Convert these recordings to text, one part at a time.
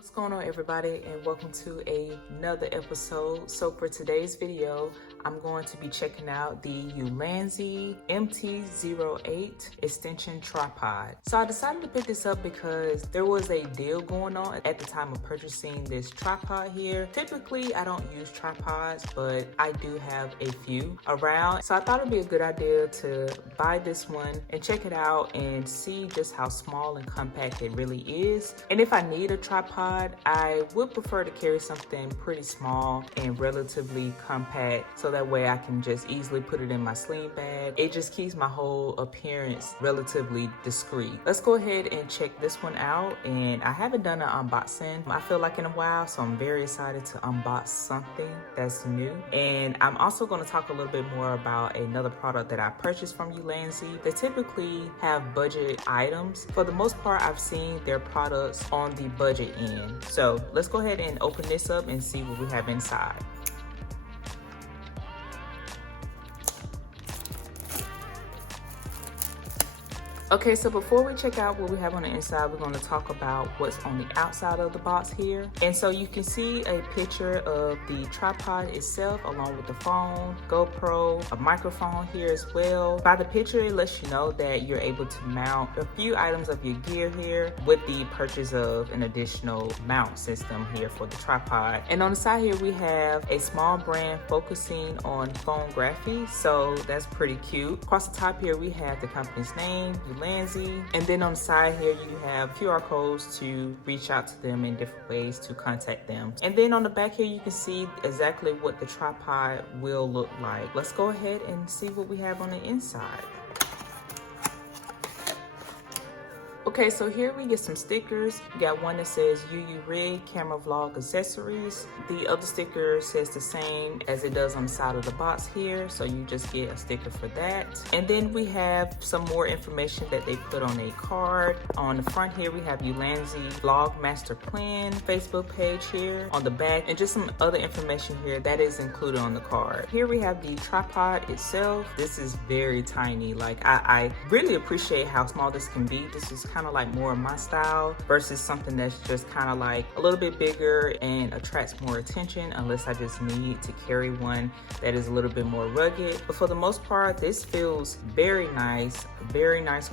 What's going on, everybody, and welcome to another episode. So for today's video, I'm going to be checking out the Ulanzi MT-08 Extension Tripod. So I decided to pick this up because there was a deal going on at the time of purchasing this tripod here. Typically, I don't use tripods, but I do have a few around. So I thought it'd be a good idea to buy this one and check it out and see just how small and compact it really is. And if I need a tripod, I would prefer to carry something pretty small and relatively compact, so that way I can just easily put it in my sling bag. It just keeps my whole appearance relatively discreet. Let's go ahead and check this one out. And I haven't done an unboxing, I feel like, in a while, so I'm very excited to unbox something that's new. And I'm also going to talk a little bit more about another product that I purchased from Ulanzi. They typically have budget items. For the most part, I've seen their products on the budget end. So let's go ahead and open this up and see what we have inside. Okay, so before we check out what we have on the inside, we're going to talk about what's on the outside of the box here. And so you can see a picture of the tripod itself along with the phone, GoPro, a microphone here as well. By the picture, it lets you know that you're able to mount a few items of your gear here with the purchase of an additional mount system here for the tripod. And on the side here, we have a small brand focusing on phonography, so that's pretty cute. Across the top here, we have the company's name, Ulanzi, and then on the side here you have QR codes to reach out to them in different ways to contact them. And then on the back here you can see exactly what the tripod will look like. Let's go ahead and see what we have on the inside. Okay, so here we get some stickers. We got one that says UU Rig Camera Vlog Accessories. The other sticker says the same as it does on the side of the box here, so you just get a sticker for that. And then we have some more information that they put on a card. On the front here we have Ulanzi Vlog Master Plan Facebook page here on the back, and just some other information here that is included on the card. Here we have the tripod itself. This is very tiny. Like I really appreciate how small this can be. This is kind of like more of my style versus something that's just kind of like a little bit bigger and attracts more attention, unless I just need to carry one that is a little bit more rugged. But for the most part, this feels very nice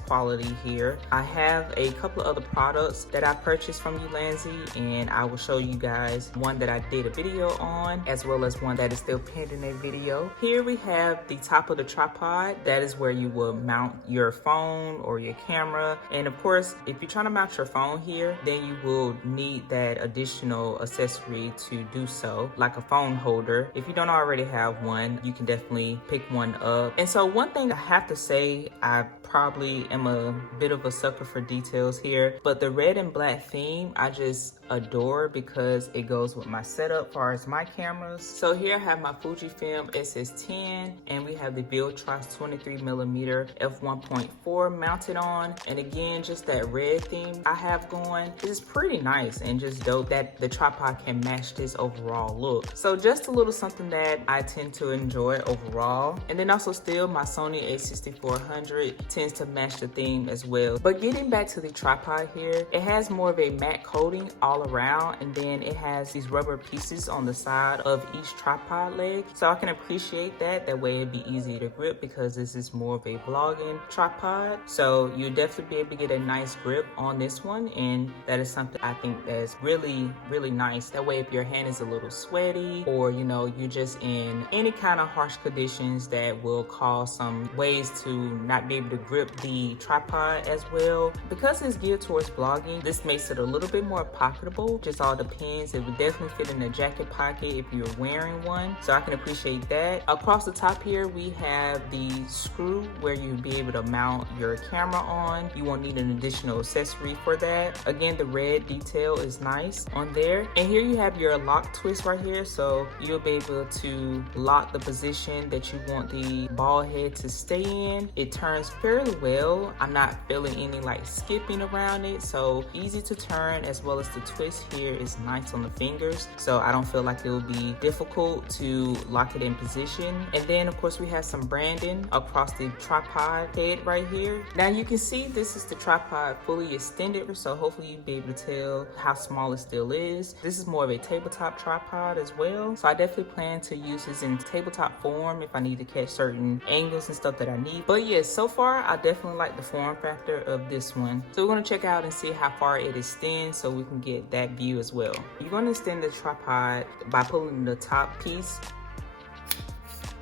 quality here. I have a couple of other products that I purchased from Ulanzi, and I will show you guys one that I did a video on, as well as one that is still pending a video. Here we have the top of the tripod. That is where you will mount your phone or your camera. And of course, if you're trying to mount your phone here, then you will need that additional accessory to do so, like a phone holder. If you don't already have one, you can definitely pick one up. And so one thing I have to say, I probably am a bit of a sucker for details here, but the red and black theme I just adore because it goes with my setup as far as my cameras. So here I have my Fujifilm SS10, and we have the Viltrox 23mm f1.4 mounted on. And again, just that red theme I have going is pretty nice and just dope that the tripod can match this overall look. So just a little something that I tend to enjoy overall. And then also still my Sony a6400 tends to match the theme as well. But getting back to the tripod here, it has more of a matte coating all around, and then it has these rubber pieces on the side of each tripod leg, so I can appreciate that way it'd be easy to grip because this is more of a vlogging tripod. So you'll definitely be able to get a nice grip on this one, and that is something I think that's really nice. That way if your hand is a little sweaty, or you know, you're just in any kind of harsh conditions that will cause some ways to not be able to grip the tripod as well. Because it's geared towards vlogging, this makes it a little bit more pocketable. Just all depends. It would definitely fit in a jacket pocket if you're wearing one, so I can appreciate that. Across the top here we have the screw where you'll be able to mount your camera on. You won't need an additional accessory for that. Again, the red detail is nice on there. And here you have your lock twist right here, so you'll be able to lock the position that you want the ball head to stay in. It turns fairly well. I'm not feeling any like skipping around it, so easy to turn as well as to twist here is nice on the fingers, so I don't feel like it will be difficult to lock it in position. And then of course we have some branding across the tripod head right here. Now you can see this is the tripod fully extended, so hopefully you'll be able to tell how small it still is. This is more of a tabletop tripod as well, so I definitely plan to use this in tabletop form if I need to catch certain angles and stuff that I need. But yes, so far I definitely like the form factor of this one. So we're going to check out and see how far it extends so we can get that view as well. You're going to extend the tripod by pulling the top piece,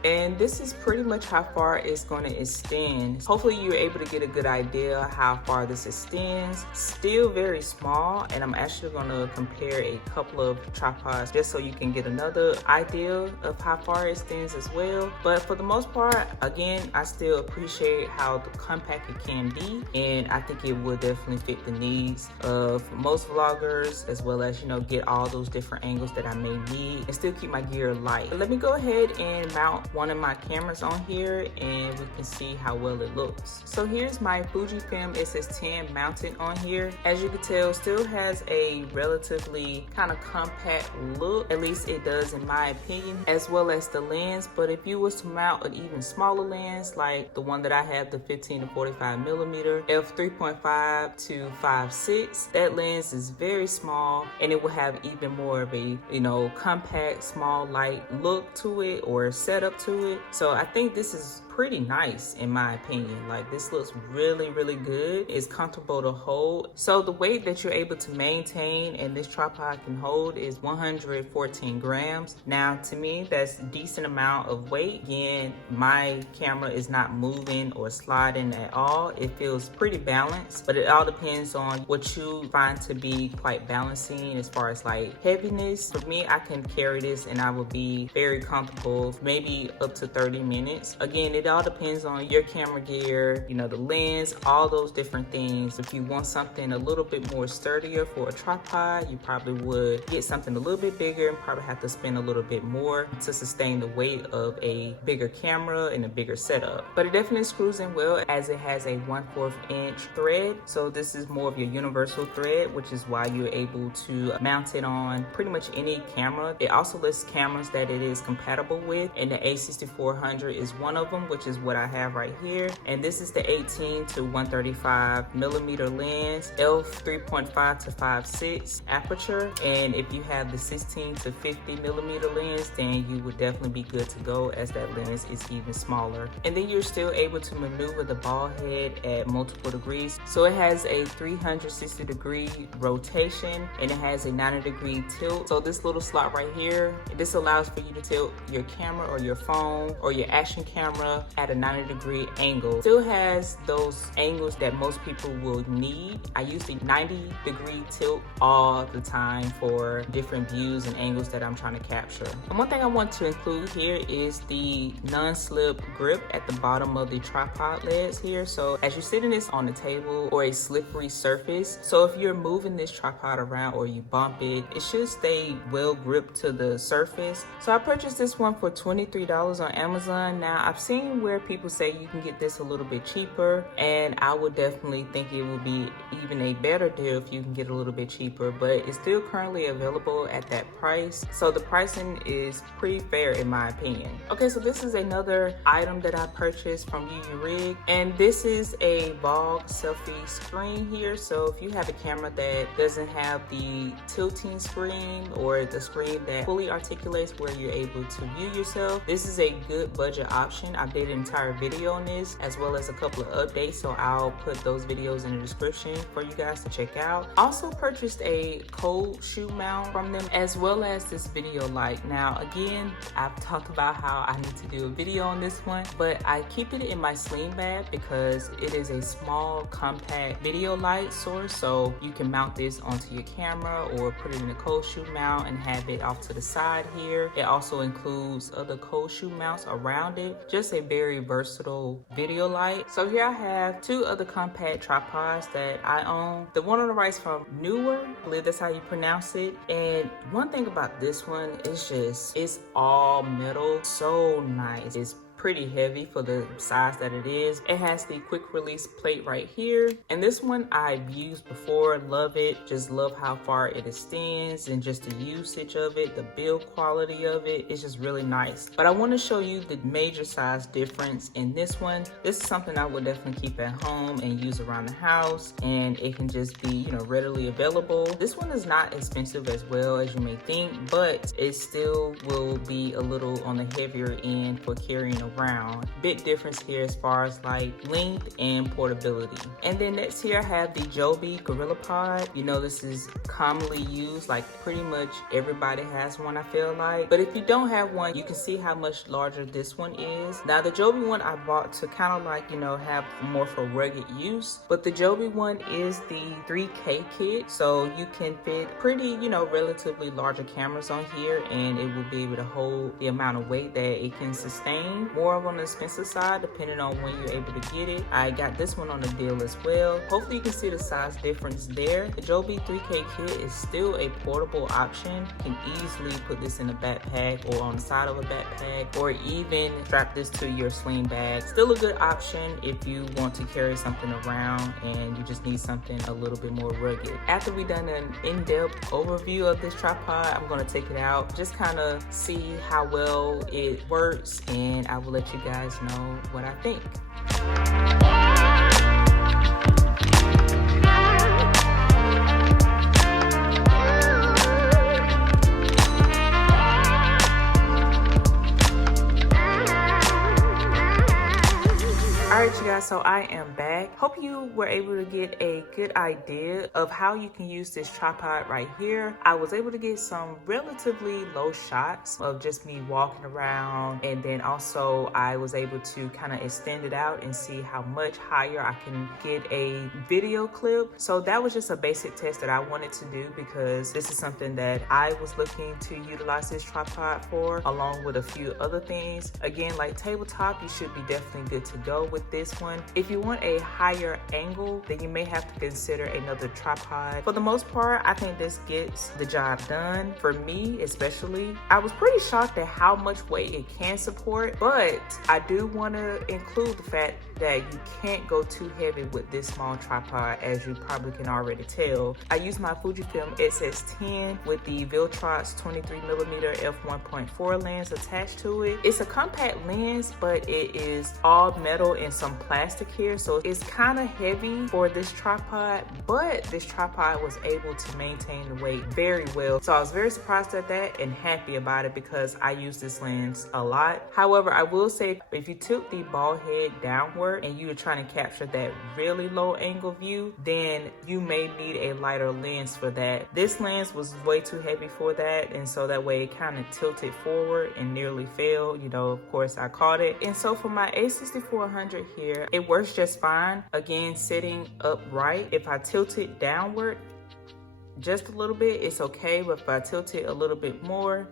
and this is pretty much how far it's going to extend. Hopefully you're able to get a good idea how far this extends. Still very small, and I'm actually going to compare a couple of tripods just so you can get another idea of how far it extends as well. But for the most part, again, I still appreciate how compact it can be, and I think it will definitely fit the needs of most vloggers, as well as, you know, get all those different angles that I may need and still keep my gear light. But let me go ahead and mount one of my cameras on here and we can see how well it looks. So here's my Fujifilm SS10 mounted on here. As you can tell, still has a relatively kind of compact look, at least it does in my opinion, as well as the lens. But if you was to mount an even smaller lens like the one that I have, the 15 to 45 millimeter f3.5 to 5.6, that lens is very small and it will have even more of a, you know, compact, small, light look to it or setup to it. So I think this is pretty nice in my opinion. Like, this looks really, really good. It's comfortable to hold. So the weight that you're able to maintain and this tripod can hold is 114 grams. Now to me, that's a decent amount of weight. Again, my camera is not moving or sliding at all. It feels pretty balanced, but it all depends on what you find to be quite balancing as far as like heaviness. For me, I can carry this and I will be very comfortable, maybe up to 30 minutes. Again, it all depends on your camera gear, you know, the lens, all those different things. If you want something a little bit more sturdier for a tripod, you probably would get something a little bit bigger and probably have to spend a little bit more to sustain the weight of a bigger camera and a bigger setup. But it definitely screws in well as it has a 1/4 inch thread. So this is more of your universal thread, which is why you're able to mount it on pretty much any camera. It also lists cameras that it is compatible with, and the A6400 is one of them, which is what I have right here. And this is the 18 to 135 millimeter lens, f3.5 to 5.6 aperture. And if you have the 16 to 50 millimeter lens, then you would definitely be good to go, as that lens is even smaller. And then you're still able to maneuver the ball head at multiple degrees. So it has a 360-degree rotation and it has a 90-degree tilt. So this little slot right here, this allows for you to tilt your camera or your phone or your action camera at a 90-degree angle. Still has those angles that most people will need. I use the 90-degree tilt all the time for different views and angles that I'm trying to capture. And one thing I want to include here is the non-slip grip at the bottom of the tripod legs here. So as you're sitting this on the table or a slippery surface, so if you're moving this tripod around or you bump it, it should stay well gripped to the surface. So I purchased this one for $23 on Amazon. Now I've seen where people say you can get this a little bit cheaper, and I would definitely think it would be even a better deal if you can get a little bit cheaper, but it's still currently available at that price. So the pricing is pretty fair in my opinion. Okay, so this is another item that I purchased from Rig, and this is a Vogue selfie screen here. So if you have a camera that doesn't have the tilting screen or the screen that fully articulates where you're able to view yourself, this is a good budget option. I did an entire video on this as well as a couple of updates, so I'll put those videos in the description for you guys to check out. Also purchased a cold shoe mount from them as well as this video light. Now again, I've talked about how I need to do a video on this one, but I keep it in my sling bag because it is a small compact video light source, so you can mount this onto your camera or put it in a cold shoe mount and have it off to the side here. It also includes other cold shoe mounts around it. Just a very versatile video light. So here I have two other compact tripods that I own. The one on the right is from Neewer, I believe that's how you pronounce it. And one thing about this one is just, it's all metal, so nice. It's pretty heavy for the size that it is. It has the quick release plate right here. And this one I've used before, love it. Just love how far it extends and just the usage of it, the build quality of it. It's just really nice. But I want to show you the major size difference in this one. This is something I would definitely keep at home and use around the house, and it can just be, you know, readily available. This one is not expensive as well as you may think, but it still will be a little on the heavier end for carrying around. Big difference here as far as like length and portability. And then next here I have the Joby GorillaPod. You know, this is commonly used, like pretty much everybody has one, I feel like. But if you don't have one, you can see how much larger this one is. Now the Joby one I bought to kind of like, you know, have more for rugged use, but the Joby one is the 3K kit, so you can fit pretty, you know, relatively larger cameras on here, and it will be able to hold the amount of weight that it can sustain. More on the expensive side depending on when you're able to get it. I got this one on a deal as well. Hopefully you can see the size difference there. The Joby 3K kit is still a portable option. You can easily put this in a backpack or on the side of a backpack, or even strap this to your sling bag. Still a good option if you want to carry something around and you just need something a little bit more rugged. After we've done an in-depth overview of this tripod, I'm going to take it out, just kind of see how well it works, and I will let you guys know what I think. Alright you guys, so I am back. Hope you were able to get a good idea of how you can use this tripod right here. I was able to get some relatively low shots of just me walking around, and then also I was able to kind of extend it out and see how much higher I can get a video clip. So that was just a basic test that I wanted to do, because this is something that I was looking to utilize this tripod for, along with a few other things. Again, like tabletop, you should be definitely good to go with this one. If you want a higher angle, then you may have to consider another tripod. For the most part, I think this gets the job done. For me especially, I was pretty shocked at how much weight it can support, but I do want to include the fact that you can't go too heavy with this small tripod, as you probably can already tell. I use my Fujifilm XS10 with the Viltrox 23mm f1.4 lens attached to it. It's a compact lens, but it is all metal and some plastic here, so it's kind of heavy for this tripod, but this tripod was able to maintain the weight very well. So I was very surprised at that and happy about it, because I use this lens a lot. However, I will say if you tilt the ball head downward and you are trying to capture that really low angle view, then you may need a lighter lens for that. This lens was way too heavy for that, and so that way it kind of tilted forward and nearly fell. You know, of course I caught it. And so for my A6400 here, it works just fine. Again, sitting upright. If I tilt it downward just a little bit, it's okay, but if I tilt it a little bit more,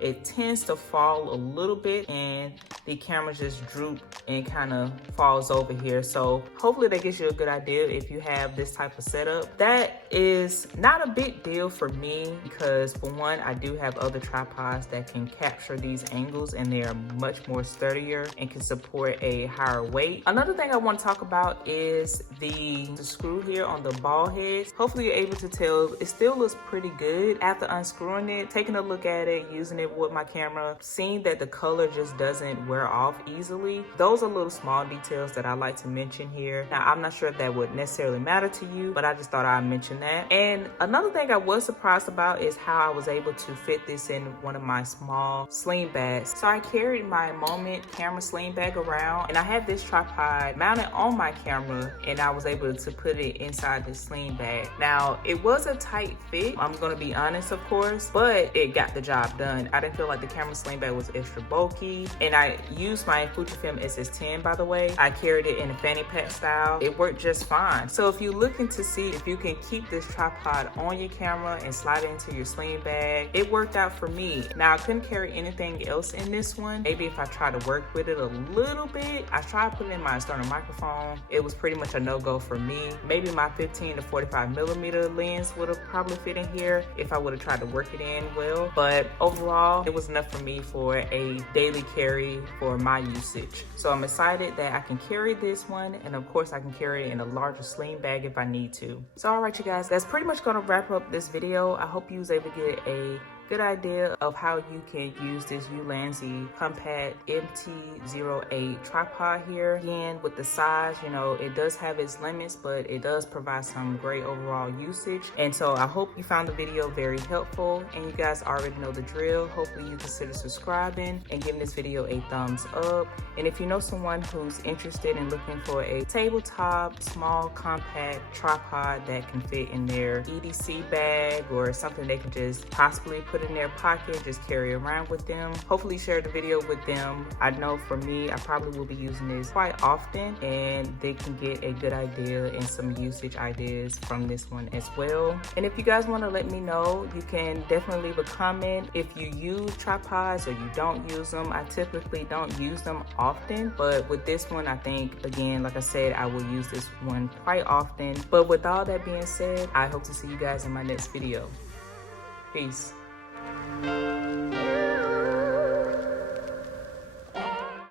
it tends to fall a little bit and the camera just droop and kind of falls over here. So hopefully that gives you a good idea if you have this type of setup. That is not a big deal for me, because for one, I do have other tripods that can capture these angles and they are much more sturdier and can support a higher weight. Another thing I want to talk about is the screw here on the ball heads. Hopefully you're able to tell it still looks pretty good after unscrewing it. Taking a look at it, using it with my camera, seeing that the color just doesn't wear off easily. Those are little small details that I like to mention here. Now, I'm not sure if that would necessarily matter to you, but I just thought I'd mention that. And another thing I was surprised about is how I was able to fit this in one of my small sling bags. So I carried my Moment camera sling bag around, and I had this tripod mounted on my camera, and I was able to put it inside the sling bag. Now, it was a tight fit, I'm gonna be honest, of course, but it got the job done. I didn't feel like the camera sling bag was extra bulky, and I used my Fujifilm SS10, by the way. I carried it in a fanny pack style. It worked just fine. So if you're looking to see if you can keep this tripod on your camera and slide it into your sling bag, it worked out for me. Now, I couldn't carry anything else in this one. Maybe if I try to work with it a little bit, I tried putting in my external microphone. It was pretty much a no-go for me. Maybe my 15 to 45mm lens would have probably fit in here if I would have tried to work it in well, but overall, small. It was enough for me for a daily carry for my usage. So I'm excited that I can carry this one, and of course I can carry it in a larger sling bag if I need to. So all right, you guys, that's pretty much gonna wrap up this video. I hope you was able to get a good idea of how you can use this Ulanzi Compact MT-08 tripod here. Again, with the size, you know, it does have its limits, but it does provide some great overall usage. And so I hope you found the video very helpful, and you guys already know the drill. Hopefully you consider subscribing and giving this video a thumbs up. And if you know someone who's interested in looking for a tabletop, small, compact tripod that can fit in their EDC bag or something they can just possibly put in their pocket, just carry around with them, hopefully share the video with them. I know for me, I probably will be using this quite often, and they can get a good idea and some usage ideas from this one as well. And if you guys want to let me know, you can definitely leave a comment if you use tripods or you don't use them. I typically don't use them often, but with this one, I think, again, like I said, I will use this one quite often. But with all that being said, I hope to see you guys in my next video. Peace.